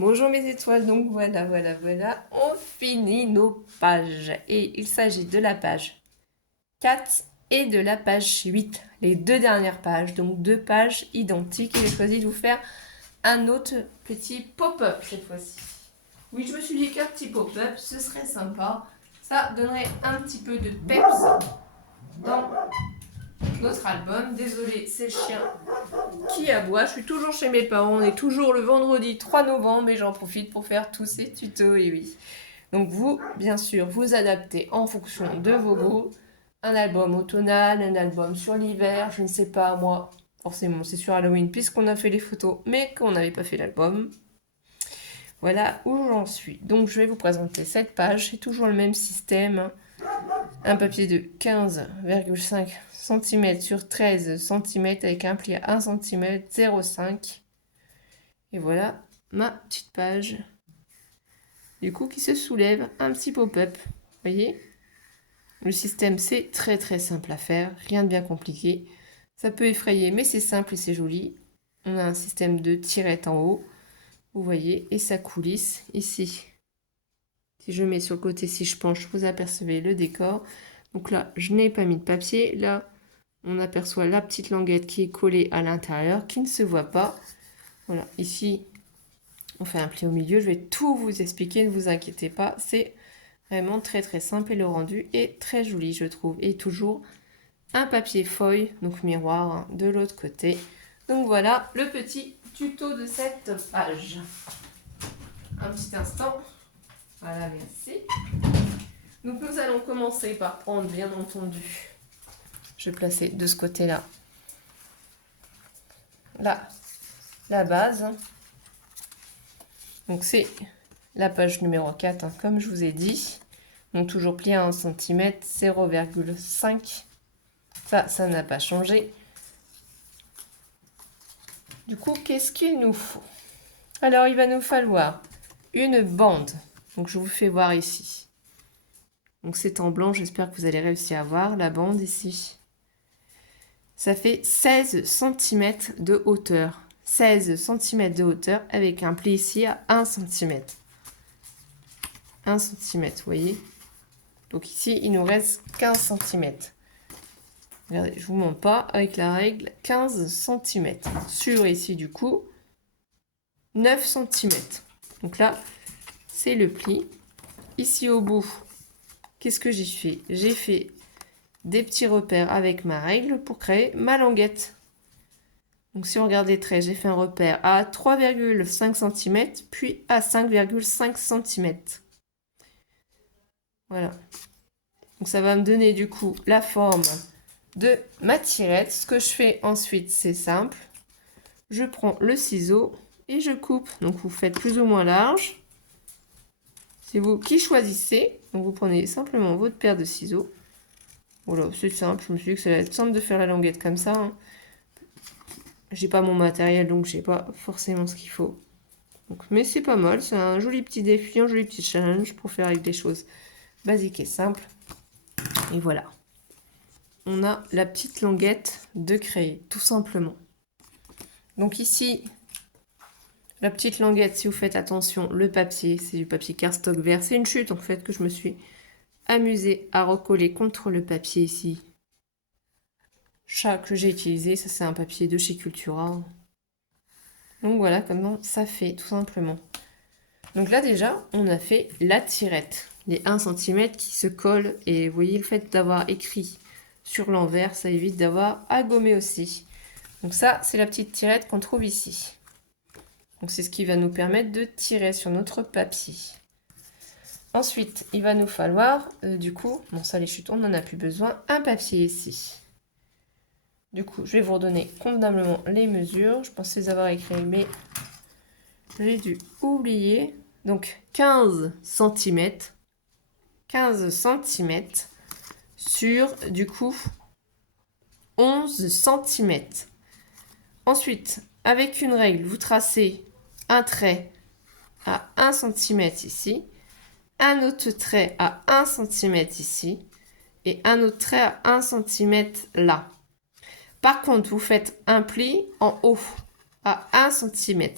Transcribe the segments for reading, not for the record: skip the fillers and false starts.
Bonjour mes étoiles, donc voilà, on finit nos pages. Et il s'agit de la page 4 et de la page 8, les deux dernières pages, donc deux pages identiques. Et j'ai choisi de vous faire un autre petit pop-up cette fois-ci. Oui, je me suis dit qu'un petit pop-up, ce serait sympa. Ça donnerait un petit peu de peps dans notre album. Désolée, c'est le chien qui aboie. Je suis toujours chez mes parents. On est toujours le vendredi 3 novembre et j'en profite pour faire tous ces tutos. Et oui. Donc vous, bien sûr, vous adaptez en fonction de vos goûts. Un album automnal, un album sur l'hiver, je ne sais pas, moi, forcément, c'est sur Halloween puisqu'on a fait les photos, mais qu'on n'avait pas fait l'album. Voilà où j'en suis. Donc je vais vous présenter cette page. C'est toujours le même système. Un papier de 15,5 cm sur 13 cm avec un pli à 1 cm 0,5. Et voilà ma petite page. Du coup, qui se soulève, un petit pop-up. Vous voyez? Le système, c'est très très simple à faire, rien de bien compliqué. Ça peut effrayer, mais c'est simple et c'est joli. On a un système de tirette en haut, vous voyez, et ça coulisse ici. Si je mets sur le côté, si je penche, vous apercevez le décor. Donc là, je n'ai pas mis de papier. Là, on aperçoit la petite languette qui est collée à l'intérieur, qui ne se voit pas. Voilà, ici, on fait un pli au milieu. Je vais tout vous expliquer, ne vous inquiétez pas. C'est vraiment très très simple et le rendu est très joli, je trouve. Et toujours un papier feuille, donc miroir, hein, de l'autre côté. Donc voilà le petit tuto de cette page. Un petit instant. Voilà, merci. Donc nous allons commencer par prendre, bien entendu, je vais placer de ce côté-là, là, la base. Donc c'est la page numéro 4, hein, comme je vous ai dit. Donc toujours plié à 1 cm, 0,5. Ça n'a pas changé. Du coup, qu'est-ce qu'il nous faut? Alors, il va nous falloir une bande. Donc, je vous fais voir ici. Donc, c'est en blanc. J'espère que vous allez réussir à voir la bande ici. Ça fait 16 cm de hauteur. 16 cm de hauteur avec un pli ici à 1 cm. 1 cm, vous voyez? Donc, ici, il nous reste 15 cm. Regardez, je vous montre pas avec la règle 15 cm. Sur ici, du coup, 9 cm. Donc là, c'est le pli. Ici au bout, qu'est-ce que j'ai fait? J'ai fait des petits repères avec ma règle pour créer ma languette. Donc si on regarde les traits, j'ai fait un repère à 3,5 cm, puis à 5,5 cm. Voilà. Donc ça va me donner du coup la forme de ma tirette. Ce que je fais ensuite, c'est simple. Je prends le ciseau et je coupe. Donc vous faites plus ou moins large. C'est vous qui choisissez. Donc vous prenez simplement votre paire de ciseaux. Voilà, c'est simple. Je me suis dit que ça allait être simple de faire la languette comme ça. Hein. J'ai pas mon matériel, donc j'ai pas forcément ce qu'il faut. Donc, mais c'est pas mal. C'est un joli petit défi, un joli petit challenge pour faire avec des choses basiques et simples. Et voilà. On a la petite languette de créer, tout simplement. Donc ici, la petite languette, si vous faites attention, le papier, c'est du papier cardstock vert. C'est une chute en fait que je me suis amusée à recoller contre le papier ici. Chat que j'ai utilisé, ça c'est un papier de chez Cultura. Donc voilà comment ça fait tout simplement. Donc là déjà, on a fait la tirette. Les 1 cm qui se collent et vous voyez le fait d'avoir écrit sur l'envers, ça évite d'avoir à gommer aussi. Donc ça, c'est la petite tirette qu'on trouve ici. Donc c'est ce qui va nous permettre de tirer sur notre papier. Ensuite, il va nous falloir, du coup, bon ça les chutes, on n'en a plus besoin, un papier ici. Du coup, je vais vous redonner convenablement les mesures. Je pensais les avoir écrites, mais j'ai dû oublier. Donc 15 cm. 15 cm sur, du coup, 11 cm. Ensuite, avec une règle, vous tracez un trait à 1 cm ici, un autre trait à 1 cm ici, et un autre trait à 1 cm là. Par contre, vous faites un pli en haut à 1 cm.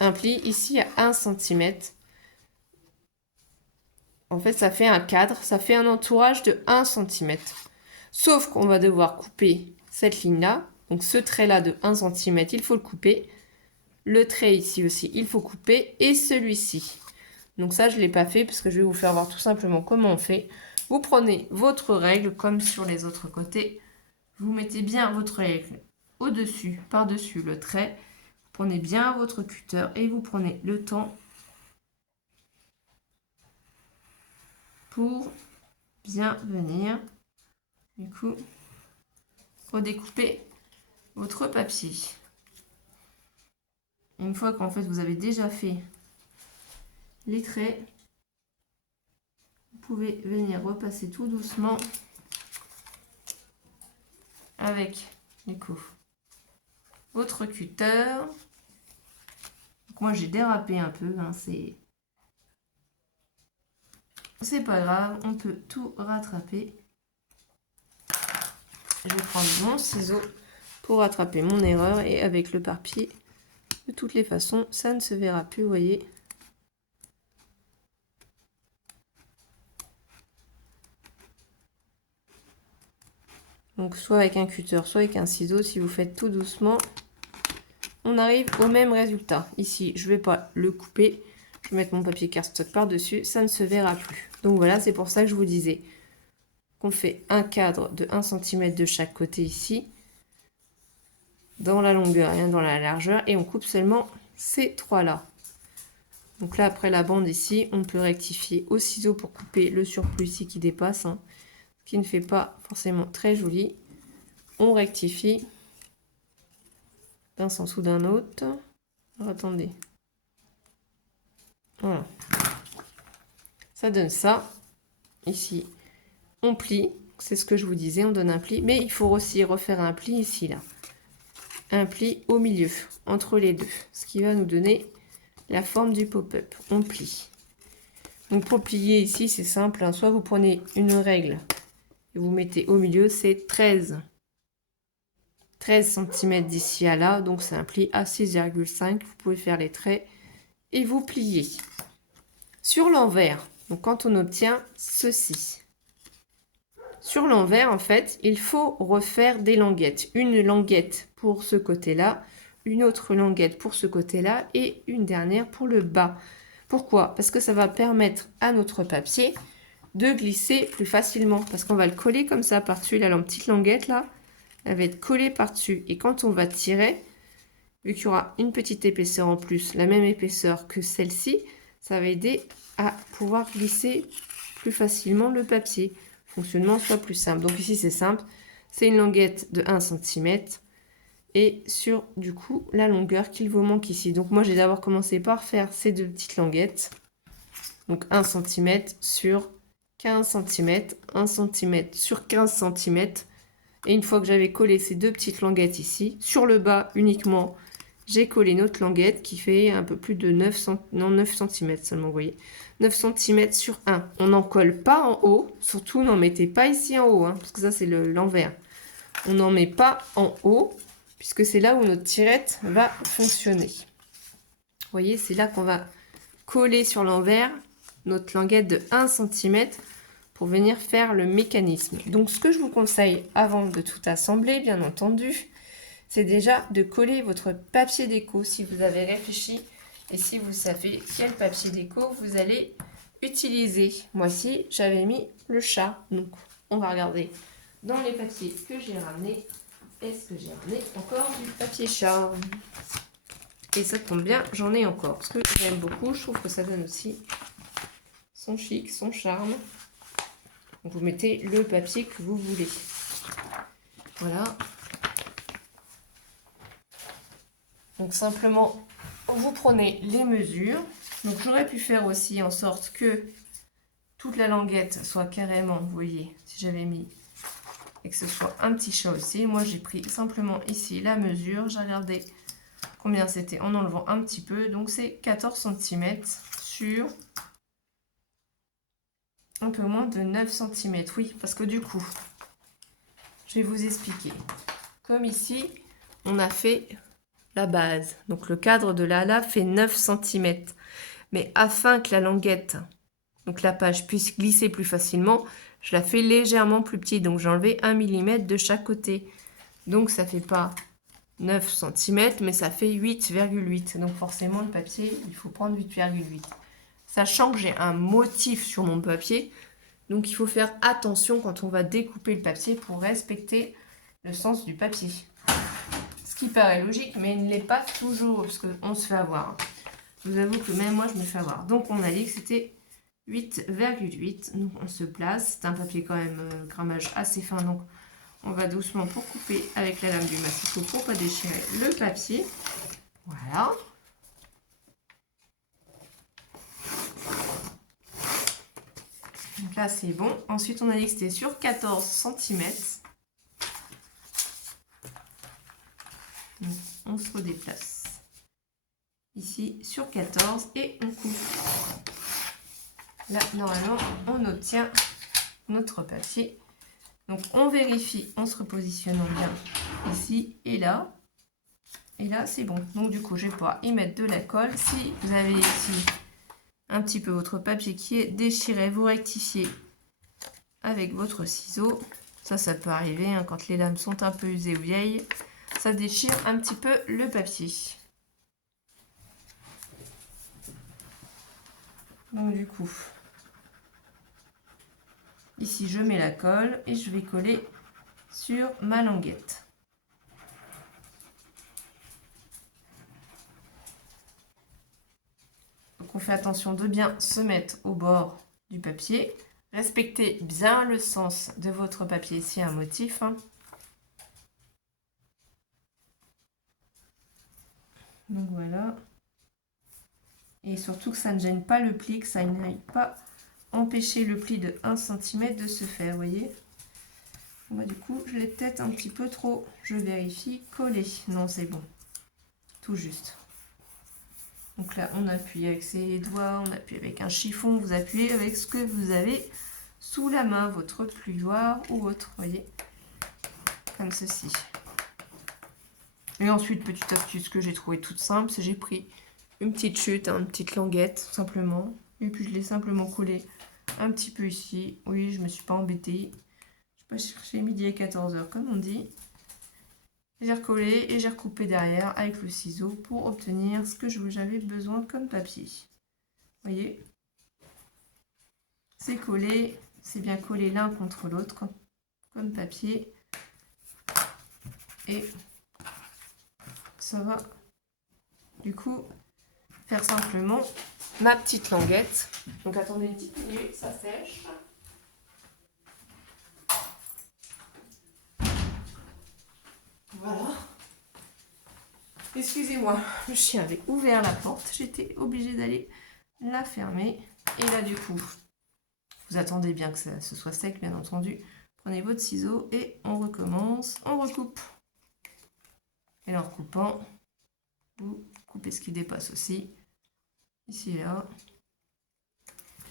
un pli ici à 1 cm. En fait, ça fait un cadre, ça fait un entourage de 1 cm. Sauf qu'on va devoir couper cette ligne-là. Donc ce trait-là de 1 cm, il faut le couper. Le trait ici aussi, il faut couper. Et celui-ci. Donc ça, je ne l'ai pas fait parce que je vais vous faire voir tout simplement comment on fait. Vous prenez votre règle comme sur les autres côtés. Vous mettez bien votre règle au-dessus, par-dessus le trait. Vous prenez bien votre cutter et vous prenez le temps pour bien venir, du coup, redécouper votre papier. Une fois qu'en fait vous avez déjà fait les traits, vous pouvez venir repasser tout doucement avec du coup votre cutter. Donc moi j'ai dérapé un peu, hein, c'est pas grave, on peut tout rattraper. Je vais prendre mon ciseau pour rattraper mon erreur et avec le papier, de toutes les façons, ça ne se verra plus, vous voyez. Donc soit avec un cutter, soit avec un ciseau, si vous faites tout doucement, on arrive au même résultat. Ici, je ne vais pas le couper, je vais mettre mon papier cardstock par-dessus, ça ne se verra plus. Donc voilà, c'est pour ça que je vous disais qu'on fait un cadre de 1 cm de chaque côté ici, dans la longueur et dans la largeur, et on coupe seulement ces trois-là. Donc là, après la bande ici, on peut rectifier au ciseau pour couper le surplus ici qui dépasse, hein, ce qui ne fait pas forcément très joli. On rectifie d'un sens ou d'un autre. Alors, attendez. Voilà. Ça donne ça. Ici, on plie. C'est ce que je vous disais, on donne un pli. Mais il faut aussi refaire un pli ici, là. Un pli au milieu, entre les deux. Ce qui va nous donner la forme du pop-up. On plie. Donc pour plier ici, c'est simple. Hein. Soit vous prenez une règle et vous mettez au milieu, c'est 13 cm d'ici à là. Donc c'est un pli à 6,5. Vous pouvez faire les traits et vous pliez. Sur l'envers, donc quand on obtient ceci. Sur l'envers, en fait, il faut refaire des languettes. Une languette pour ce côté-là, une autre languette pour ce côté-là et une dernière pour le bas. Pourquoi? Parce que ça va permettre à notre papier de glisser plus facilement. Parce qu'on va le coller comme ça par-dessus. La petite languette, là, elle va être collée par-dessus. Et quand on va tirer, vu qu'il y aura une petite épaisseur en plus, la même épaisseur que celle-ci, ça va aider à pouvoir glisser plus facilement le papier. Fonctionnement soit plus simple. Donc ici c'est simple, c'est une languette de 1 cm et sur du coup la longueur qu'il vous manque ici. Donc moi j'ai d'abord commencé par faire ces deux petites languettes. Donc 1 cm sur 15 cm, 1 cm sur 15 cm. Et une fois que j'avais collé ces deux petites languettes ici, sur le bas uniquement, j'ai collé notre languette qui fait un peu plus de 9 cm seulement, vous voyez. 9 cm sur 1. On n'en colle pas en haut. Surtout, n'en mettez pas ici en haut, hein, parce que ça, c'est l'envers. On n'en met pas en haut, puisque c'est là où notre tirette va fonctionner. Vous voyez, c'est là qu'on va coller sur l'envers notre languette de 1 cm pour venir faire le mécanisme. Donc, ce que je vous conseille avant de tout assembler, bien entendu, c'est déjà de coller votre papier déco si vous avez réfléchi et si vous savez quel papier déco vous allez utiliser. Moi ci j'avais mis le chat, donc on va regarder dans les papiers que j'ai ramenés. Est-ce que j'ai ramené encore du papier chat? Et ça tombe bien, j'en ai encore parce que j'aime beaucoup, je trouve que ça donne aussi son chic, son charme. Donc vous mettez le papier que vous voulez. Voilà. Donc simplement, vous prenez les mesures. Donc j'aurais pu faire aussi en sorte que toute la languette soit carrément, vous voyez, si j'avais mis et que ce soit un petit chat aussi. Moi j'ai pris simplement ici la mesure. J'ai regardé combien c'était en enlevant un petit peu. Donc c'est 14 cm sur un peu moins de 9 cm. Oui, parce que du coup, je vais vous expliquer. Comme ici, on a fait la base. Donc le cadre de l'ALA fait 9 cm. Mais afin que la languette, donc la page, puisse glisser plus facilement, je la fais légèrement plus petite. Donc j'ai enlevé 1 mm de chaque côté. Donc ça fait pas 9 cm, mais ça fait 8,8. Donc forcément le papier, il faut prendre 8,8. Sachant que j'ai un motif sur mon papier, donc il faut faire attention quand on va découper le papier pour respecter le sens du papier. Ce qui paraît logique, mais il ne l'est pas toujours, parce qu'on se fait avoir. Je vous avoue que même moi, je me fais avoir. Donc on a dit que c'était 8,8. Donc on se place. C'est un papier quand même grammage assez fin, donc on va doucement pour couper avec la lame du massicot pour pas déchirer le papier. Voilà. Donc là, c'est bon. Ensuite, on a dit que c'était sur 14 cm. Donc, on se redéplace. Ici, sur 14 et on coupe. Là, normalement, on obtient notre papier. Donc, on vérifie en se repositionnant bien ici et là. Et là, c'est bon. Donc, du coup, je vais pouvoir y mettre de la colle. Si vous avez ici un petit peu votre papier qui est déchiré, vous rectifiez avec votre ciseau. Ça peut arriver hein, quand les lames sont un peu usées ou vieilles. Ça déchire un petit peu le papier. Donc, du coup, ici, je mets la colle et je vais coller sur ma languette. Donc, on fait attention de bien se mettre au bord du papier. Respectez bien le sens de votre papier s'il y a un motif. Hein. Donc voilà. Et surtout que ça ne gêne pas le pli, que ça n'aille pas empêcher le pli de 1 cm de se faire, vous voyez. Moi, du coup, je l'ai peut-être un petit peu trop, je vérifie, collé. Non, c'est bon. Tout juste. Donc là, on appuie avec ses doigts, on appuie avec un chiffon, vous appuyez avec ce que vous avez sous la main, votre pluoir ou autre, vous voyez, comme ceci. Et ensuite, petite astuce que j'ai trouvée toute simple, c'est j'ai pris une petite chute, une petite languette, simplement, et puis je l'ai simplement collée un petit peu ici. Oui, je ne me suis pas embêtée. Je n'ai pas cherché midi et 14h, comme on dit. J'ai recollé et j'ai recoupé derrière avec le ciseau pour obtenir ce que j'avais besoin comme papier. Vous voyez, c'est collé, c'est bien collé l'un contre l'autre comme papier. Et ça va du coup faire simplement ma petite languette. Donc attendez une petite minute, ça sèche. Voilà. Excusez-moi, le chien avait ouvert la porte, j'étais obligée d'aller la fermer. Et là du coup, vous attendez bien que ce soit sec bien entendu. Prenez votre ciseau et on recommence, on recoupe. Et en recoupant, vous coupez ce qui dépasse aussi. Ici et là.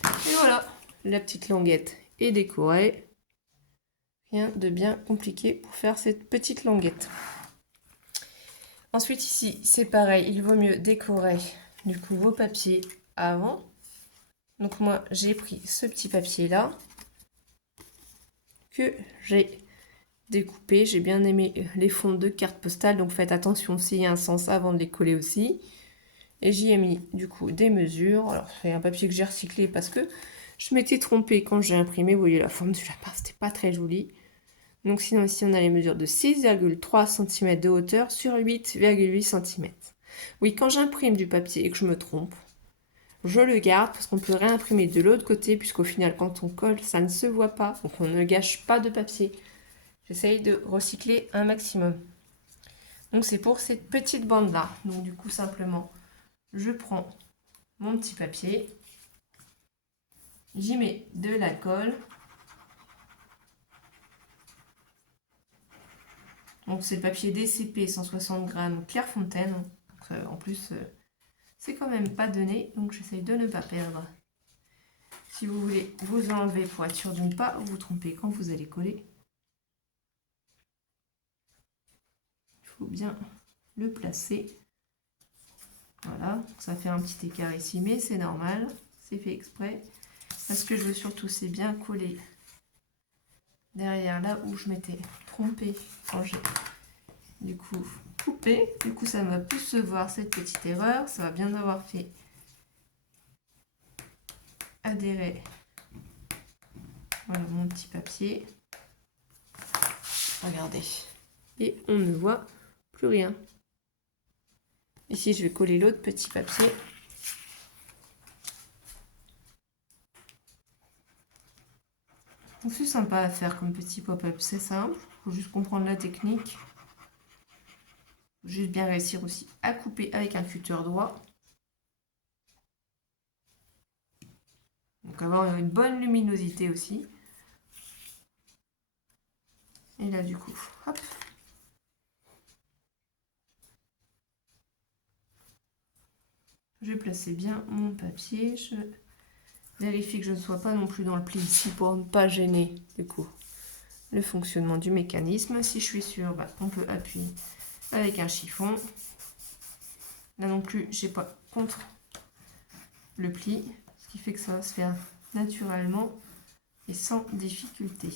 Et voilà, la petite languette est décorée. Rien de bien compliqué pour faire cette petite languette. Ensuite ici, c'est pareil, il vaut mieux décorer du coup vos papiers avant. Donc moi, j'ai pris ce petit papier là que j'ai découpé. J'ai bien aimé les fonds de carte postale, donc faites attention s'il y a un sens avant de les coller aussi. Et j'y ai mis du coup des mesures. Alors c'est un papier que j'ai recyclé parce que je m'étais trompée quand j'ai imprimé. Vous voyez la forme du lapin, c'était pas très joli. Donc sinon ici on a les mesures de 6,3 cm de hauteur sur 8,8 cm. Oui, quand j'imprime du papier et que je me trompe, je le garde parce qu'on peut réimprimer de l'autre côté puisqu'au final quand on colle ça ne se voit pas. Donc on ne gâche pas de papier. J'essaye de recycler un maximum. Donc c'est pour cette petite bande là. Donc du coup simplement je prends mon petit papier, j'y mets de la colle. Donc c'est le papier DCP 160 grammes Clairefontaine. En plus c'est quand même pas donné, donc j'essaye de ne pas perdre. Si vous voulez vous enlever pour être sûr de ne pas vous tromper quand vous allez coller, il faut bien le placer. Voilà, ça fait un petit écart ici, mais c'est normal, c'est fait exprès. Là, ce que je veux surtout, c'est bien coller derrière là où je m'étais trompée quand j'ai du coup coupé. Du coup, ça ne va plus se voir cette petite erreur. Ça va bien avoir fait adhérer, voilà, mon petit papier. Regardez. Et on ne voit plus rien. Ici, je vais coller l'autre petit papier. C'est sympa à faire comme petit pop-up, c'est simple. Il faut juste comprendre la technique. Juste bien réussir aussi à couper avec un cutter droit. Donc avoir une bonne luminosité aussi. Et là du coup, hop. Je vais placer bien mon papier. Je vérifie que je ne sois pas non plus dans le pli ici pour ne pas gêner du coup le fonctionnement du mécanisme. Si je suis sûre, bah, on peut appuyer avec un chiffon. Là non plus, j'ai pas contre le pli, ce qui fait que ça va se faire naturellement et sans difficulté.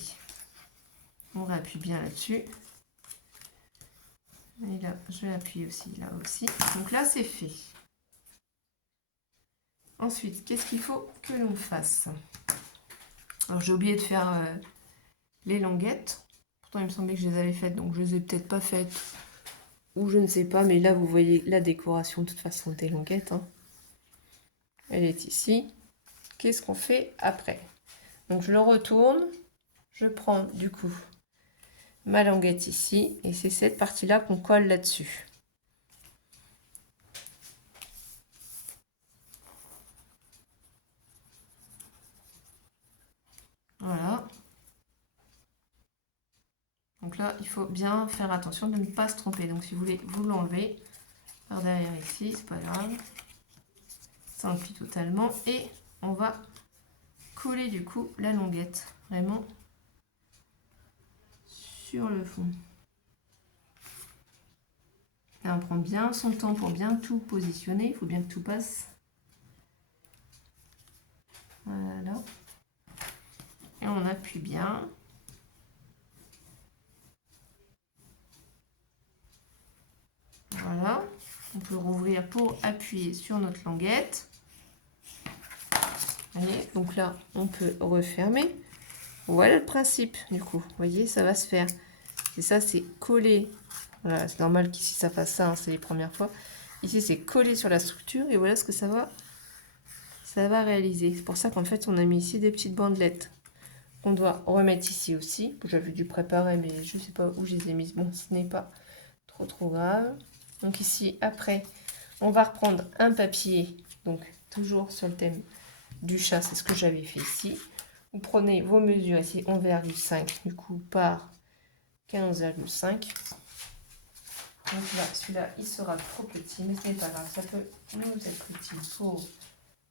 On réappuie bien là-dessus. Et là, je vais appuyer aussi là aussi. Donc là, c'est fait. Ensuite, qu'est-ce qu'il faut que l'on fasse? Alors, j'ai oublié de faire les languettes. Pourtant, il me semblait que je les avais faites, donc je les ai peut-être pas faites. Ou je ne sais pas, mais là, vous voyez la décoration de toute façon des languettes. Hein. Elle est ici. Qu'est-ce qu'on fait après? Donc, je le retourne. Je prends du coup ma languette ici. Et c'est cette partie-là qu'on colle là-dessus. Voilà. Donc là, il faut bien faire attention de ne pas se tromper. Donc si vous voulez, vous l'enlevez par derrière ici, c'est pas grave. Ça emplit totalement. Et on va coller du coup la languette vraiment sur le fond. Là, on prend bien son temps pour bien tout positionner. Il faut bien que tout passe. Voilà. Et on appuie bien. Voilà. On peut rouvrir pour appuyer sur notre languette. Allez, donc là, on peut refermer. Voilà le principe, du coup. Vous voyez, ça va se faire. Et ça, c'est collé. Voilà, c'est normal qu'ici, ça fasse ça, hein, c'est les premières fois. Ici, c'est collé sur la structure. Et voilà ce que ça va réaliser. C'est pour ça qu'en fait, on a mis ici des petites bandelettes. On doit remettre ici aussi. J'avais dû préparer, mais je ne sais pas où je les ai mises. Bon, ce n'est pas trop grave. Donc ici, après, on va reprendre un papier. Donc, toujours sur le thème du chat, c'est ce que j'avais fait ici. Vous prenez vos mesures ici, 11,5 du coup par 15,5. Donc là, celui-là, il sera trop petit, mais ce n'est pas grave, ça peut nous être utile pour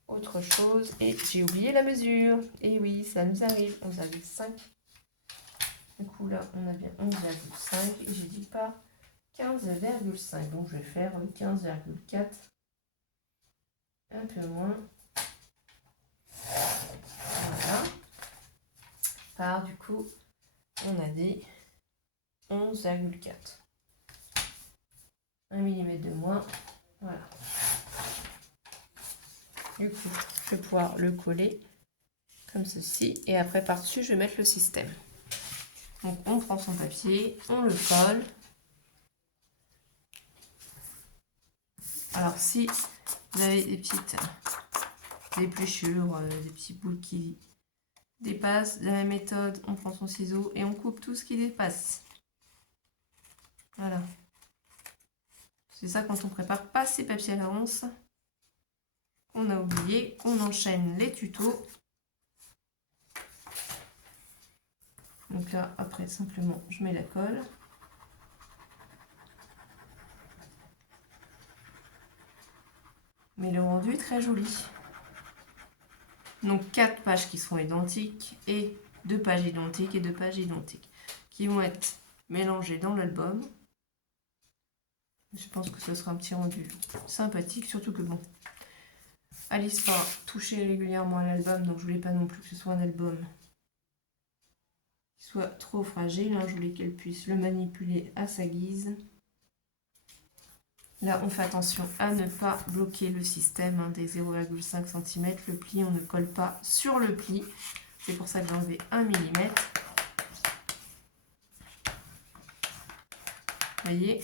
autre chose. Et j'ai oublié la mesure. Et oui, ça nous arrive, 11,5. Du coup, là, on a bien 11,5 et j'ai dit par 15,5. Donc, je vais faire 15,4. Un peu moins. Voilà. Par, du coup, on a dit 11,4. 1 mm de moins. Voilà. Du coup, je vais pouvoir le coller comme ceci. Et après, par-dessus, je vais mettre le système. Donc, on prend son papier, on le colle. Alors, si vous avez des petites épluchures, des petits bouts qui dépassent, de la même méthode, on prend son ciseau et on coupe tout ce qui dépasse. Voilà. C'est ça quand on prépare pas ses papiers à la ronce. On a oublié, on enchaîne les tutos. Donc là, après, simplement, je mets la colle. Mais le rendu est très joli. Donc 4 pages qui seront identiques et 2 pages identiques et 2 pages identiques qui vont être mélangées dans l'album. Je pense que ce sera un petit rendu sympathique, surtout que bon, Alice va toucher régulièrement à l'album, donc je voulais pas non plus que ce soit un album qui soit trop fragile, hein. Je voulais qu'elle puisse le manipuler à sa guise. Là, on fait attention à ne pas bloquer le système, hein, des 0,5 cm. Le pli, on ne colle pas sur le pli. C'est pour ça que j'ai enlevé 1 mm. Vous voyez?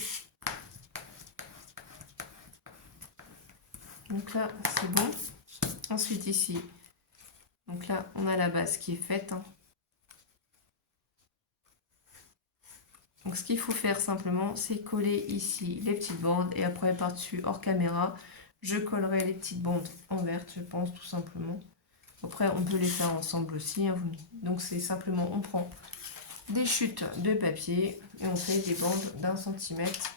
Donc là, c'est bon. Ensuite, ici, donc là, on a la base qui est faite, hein. Donc ce qu'il faut faire simplement, c'est coller ici les petites bandes et après par-dessus, hors caméra, je collerai les petites bandes en verte, je pense, tout simplement. Après, on peut les faire ensemble aussi, hein. Donc c'est simplement, on prend des chutes de papier et on fait des bandes d'1 centimètre.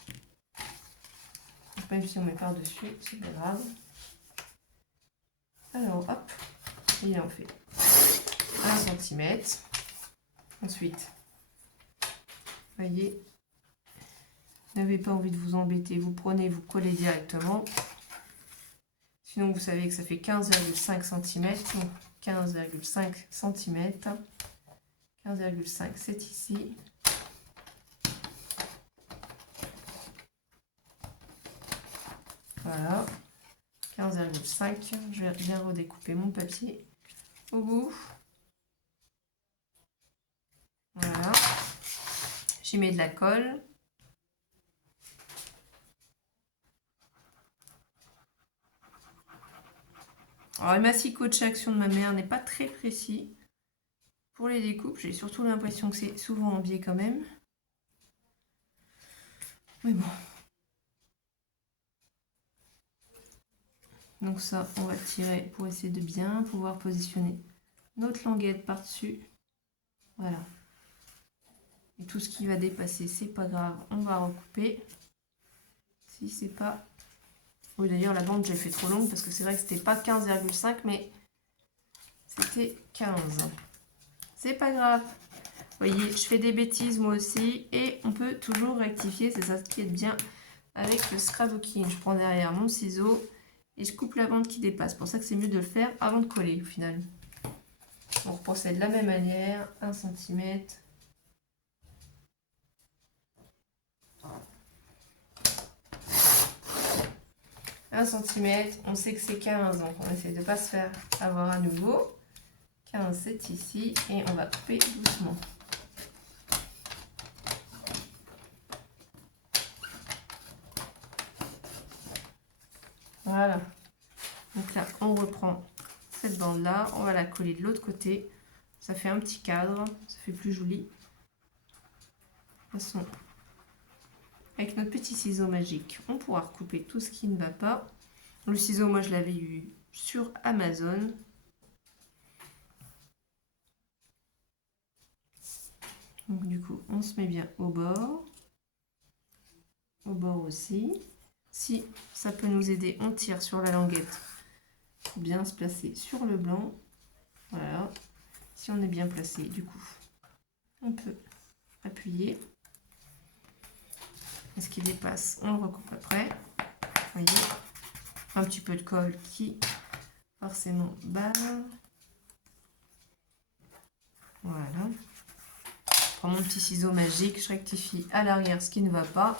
Donc, même si on met par-dessus, c'est pas grave. Alors, hop, et on fait 1 centimètre. Ensuite, voyez, vous n'avez pas envie de vous embêter, vous prenez, vous collez directement. Sinon, vous savez que ça fait 15,5 cm. Donc 15,5 cm. 15,5, c'est ici. Voilà. 15,5. Je vais bien redécouper mon papier au bout. Voilà. J'y mets de la colle. Alors, le massicot de chez Action de ma mère n'est pas très précis pour les découpes. J'ai surtout l'impression que c'est souvent en biais quand même. Mais bon. Donc ça, on va tirer pour essayer de bien pouvoir positionner notre languette par-dessus. Voilà. Et tout ce qui va dépasser, c'est pas grave, on va recouper. Si c'est pas... Oui, d'ailleurs, la bande, j'ai fait trop longue parce que c'est vrai que c'était pas 15,5, mais c'était 15. C'est pas grave. Vous voyez, je fais des bêtises moi aussi et on peut toujours rectifier. C'est ça qui est bien avec le scrapbooking. Je prends derrière mon ciseau et je coupe la bande qui dépasse. C'est pour ça que c'est mieux de le faire avant de coller au final. On reprocède de la même manière, 1 cm. On sait que c'est 15, donc on essaie de ne pas se faire avoir à nouveau. 15, c'est ici, et on va couper doucement. Voilà. Donc là, on reprend cette bande-là, on va la coller de l'autre côté. Ça fait un petit cadre, ça fait plus joli. De toute façon, avec notre petit ciseau magique, on pourra recouper tout ce qui ne va pas. Le ciseau, moi, je l'avais eu sur Amazon. Donc du coup, on se met bien au bord aussi. Si ça peut nous aider, on tire sur la languette pour bien se placer sur le blanc. Voilà. Si on est bien placé, du coup, on peut appuyer. Et ce qui dépasse, on le recoupe après. Vous voyez, un petit peu de colle qui forcément barre. Voilà. Je prends mon petit ciseau magique, je rectifie à l'arrière ce qui ne va pas.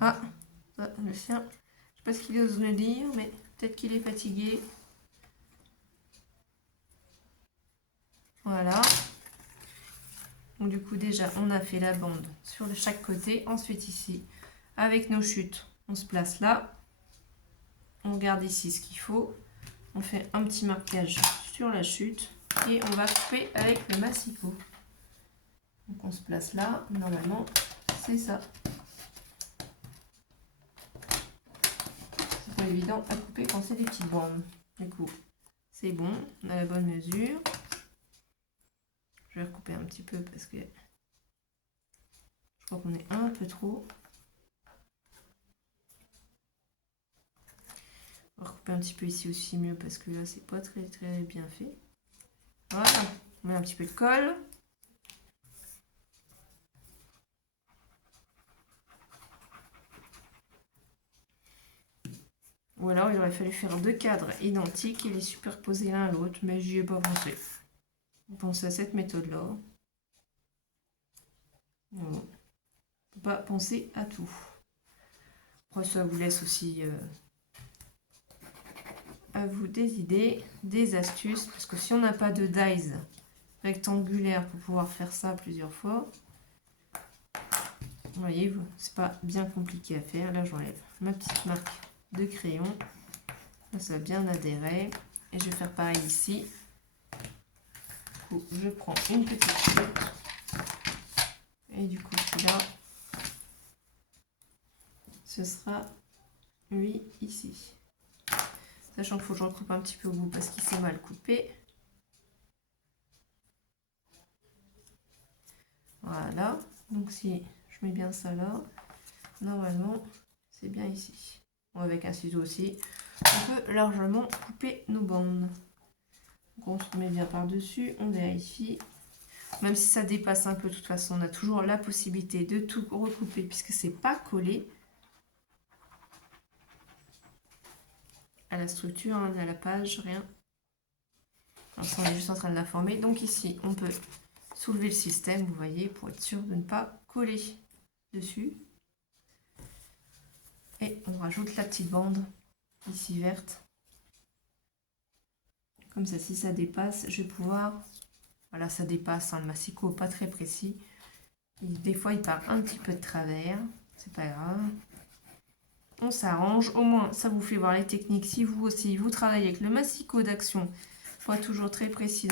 Ah, ça, le sien, je ne sais pas ce qu'il ose le dire, mais peut-être qu'il est fatigué. Voilà. Donc du coup, déjà, on a fait la bande sur chaque côté. Ensuite, ici, avec nos chutes, on se place là. On garde ici ce qu'il faut. On fait un petit marquage sur la chute. Et on va couper avec le massicot. Donc on se place là. Normalement, c'est ça. C'est pas évident à couper quand c'est des petites bandes. Du coup, c'est bon. On a la bonne mesure. Je vais recouper un petit peu parce que je crois qu'on est un peu trop. On va recouper un petit peu ici aussi mieux parce que là c'est pas très bien fait. Voilà, on met un petit peu de colle. Ou alors il aurait fallu faire deux cadres identiques et les superposer l'un à l'autre, mais j'y ai pas pensé. On pense à cette méthode-là. On ne peut pas penser à tout. Après, ça vous laisse aussi à vous des idées, des astuces, parce que si on n'a pas de dies rectangulaire pour pouvoir faire ça plusieurs fois, vous voyez, c'est pas bien compliqué à faire. Là, j'enlève ma petite marque de crayon. Là, ça va bien adhérer. Et je vais faire pareil ici. Du coup, je prends une petite chute. Et du coup, celui-là, ce sera lui ici. Sachant qu'il faut que je recoupe un petit peu au bout parce qu'il s'est mal coupé. Voilà. Donc si je mets bien ça là, normalement, c'est bien ici. Bon, avec un ciseau aussi, on peut largement couper nos bandes. Donc on se met bien par-dessus, on vérifie. Même si ça dépasse un peu, de toute façon, on a toujours la possibilité de tout recouper puisque c'est pas collé à la structure, hein, à la page, rien. On est juste en train de la former. Donc ici, on peut soulever le système, vous voyez, pour être sûr de ne pas coller dessus. Et on rajoute la petite bande ici verte. Comme ça, si ça dépasse, je vais pouvoir... Voilà, ça dépasse, hein, le massicot pas très précis. Et des fois, il part un petit peu de travers. C'est pas grave. On s'arrange. Au moins, ça vous fait voir les techniques. Si vous aussi, vous travaillez avec le massicot d'action, faut être toujours très précis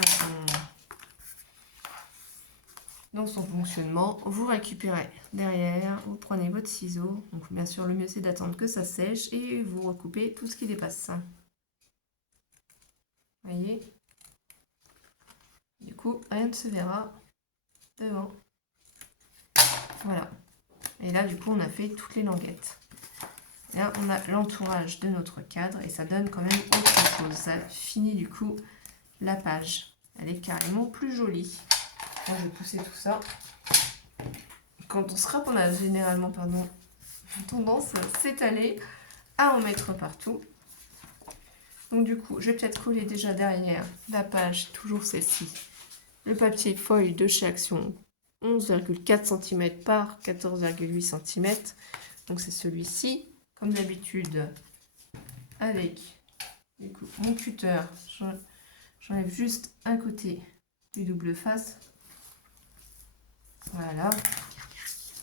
dans son fonctionnement. Vous récupérez derrière, vous prenez votre ciseau. Donc, bien sûr, le mieux, c'est d'attendre que ça sèche et vous recoupez tout ce qui dépasse. Vous voyez? Du coup, rien ne se verra devant. Voilà. Et là, du coup, on a fait toutes les languettes. Là, on a l'entourage de notre cadre et ça donne quand même autre chose. Ça finit du coup la page. Elle est carrément plus jolie. Moi, je vais pousser tout ça. Quand on scrape, on a généralement tendance à s'étaler, à en mettre partout. Donc du coup, je vais peut-être coller déjà derrière la page, toujours celle-ci. Le papier feuille de chez Action, 11,4 cm par 14,8 cm. Donc c'est celui-ci. Comme d'habitude, avec du coup, mon cutter, j'enlève juste un côté du double face. Voilà.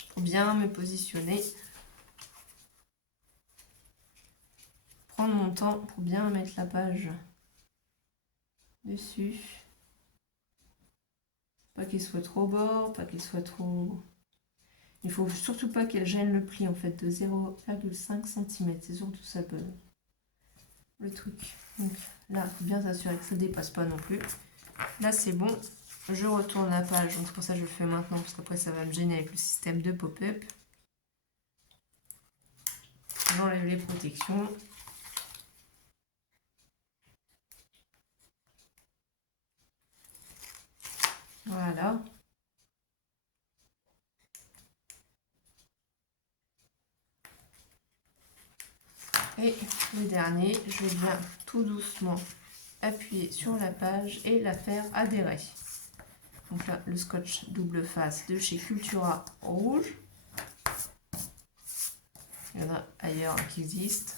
Pour bien me positionner. Prendre mon temps pour bien mettre la page dessus. Pas qu'il soit trop bord, pas qu'il soit trop... Il faut surtout pas qu'elle gêne le pli en fait de 0,5 cm. C'est surtout ça le truc. Donc là, il faut bien s'assurer que ça ne dépasse pas non plus. Là, c'est bon. Je retourne la page. Donc c'est pour ça que je le fais maintenant parce qu'après ça va me gêner avec le système de pop-up. J'enlève les protections. Voilà. Et le dernier, je viens tout doucement appuyer sur la page et la faire adhérer. Donc là, le scotch double face de chez Cultura rouge. Il y en a ailleurs qui existent.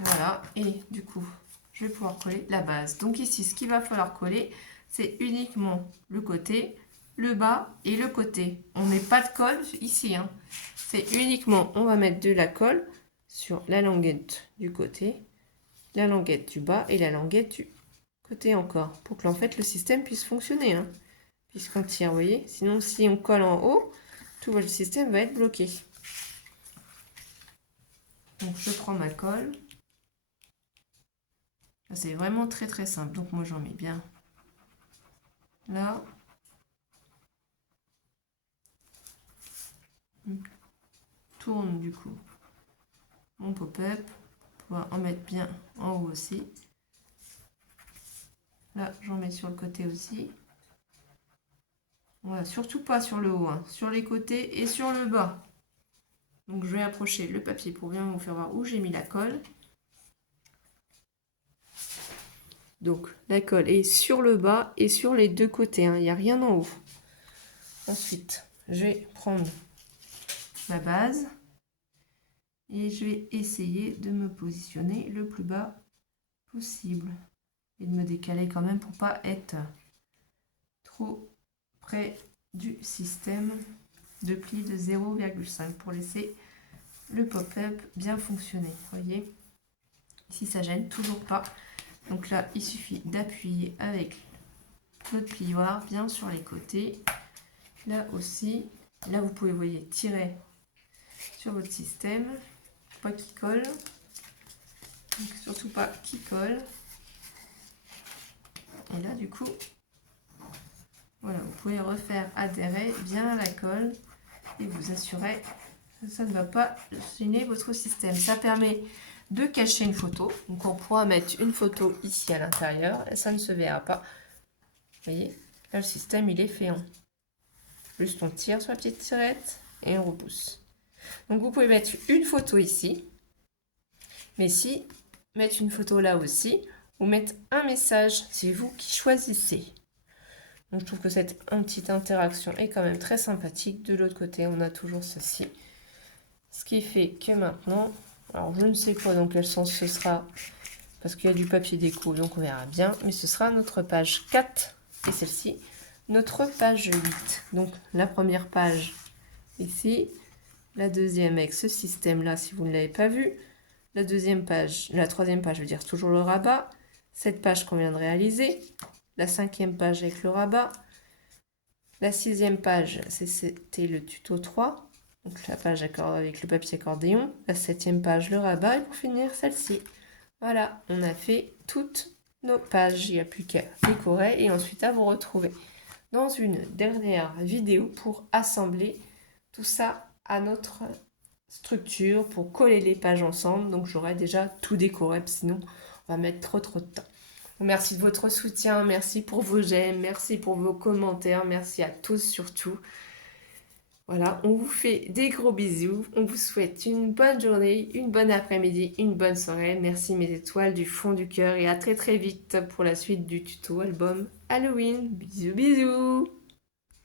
Voilà, et du coup, je vais pouvoir coller la base. Donc ici, ce qu'il va falloir coller, c'est uniquement le côté, le bas et le côté. On met pas de colle ici, hein. C'est uniquement, on va mettre de la colle sur la languette du côté, la languette du bas et la languette du côté encore, pour que en fait le système puisse fonctionner, hein, puisqu'on tire, vous voyez. Sinon, si on colle en haut, tout le système va être bloqué. Donc je prends ma colle. C'est vraiment très très simple. Donc moi j'en mets bien là. Tourne du coup mon pop-up. Pouvoir en mettre bien en haut aussi. Là j'en mets sur le côté aussi. Voilà, surtout pas sur le haut, hein, sur les côtés et sur le bas. Donc je vais approcher le papier pour bien vous faire voir où j'ai mis la colle. Donc la colle est sur le bas et sur les deux côtés, hein. Il n'y a rien en haut. Ensuite, je vais prendre ma base et je vais essayer de me positionner le plus bas possible et de me décaler quand même pour pas être trop près du système de pli de 0,5 pour laisser le pop-up bien fonctionner. Vous voyez, ici ça gêne toujours pas. Donc là, il suffit d'appuyer avec notre plioir bien sur les côtés. Là aussi, là vous pouvez, vous voyez, tirer sur votre système, pas qu'il colle. Donc surtout pas qu'il colle. Et là, du coup, voilà, vous pouvez refaire adhérer bien à la colle et vous assurer que ça ne va pas gêner votre système. Ça permet de cacher une photo. Donc on pourra mettre une photo ici à l'intérieur et ça ne se verra pas. Vous voyez, là le système il est fait en. Juste on tire sur la petite tirette et on repousse. Donc vous pouvez mettre une photo ici. Mais si, mettre une photo là aussi, ou mettre un message, c'est vous qui choisissez. Donc je trouve que cette petite interaction est quand même très sympathique. De l'autre côté, on a toujours ceci. Ce qui fait que maintenant, alors je ne sais pas dans quel sens ce sera, parce qu'il y a du papier déco, donc on verra bien. Mais ce sera notre page 4 et celle-ci, notre page 8. Donc la première page ici, la deuxième avec ce système-là, si vous ne l'avez pas vu. La deuxième page, la troisième page, je veux dire toujours le rabat. Cette page qu'on vient de réaliser. La cinquième page avec le rabat. La sixième page, c'était le tuto 3. Donc la page avec le papier accordéon. La septième page, le rabat. Et pour finir, celle-ci. Voilà, on a fait toutes nos pages. Il n'y a plus qu'à décorer et ensuite à vous retrouver dans une dernière vidéo pour assembler tout ça à notre structure, pour coller les pages ensemble. Donc j'aurai déjà tout décoré, sinon on va mettre trop de temps. Merci de votre soutien, merci pour vos j'aime, merci pour vos commentaires, merci à tous surtout. Voilà, on vous fait des gros bisous, on vous souhaite une bonne journée, une bonne après-midi, une bonne soirée. Merci mes étoiles du fond du cœur et à très vite pour la suite du tuto album Halloween. Bisous bisous.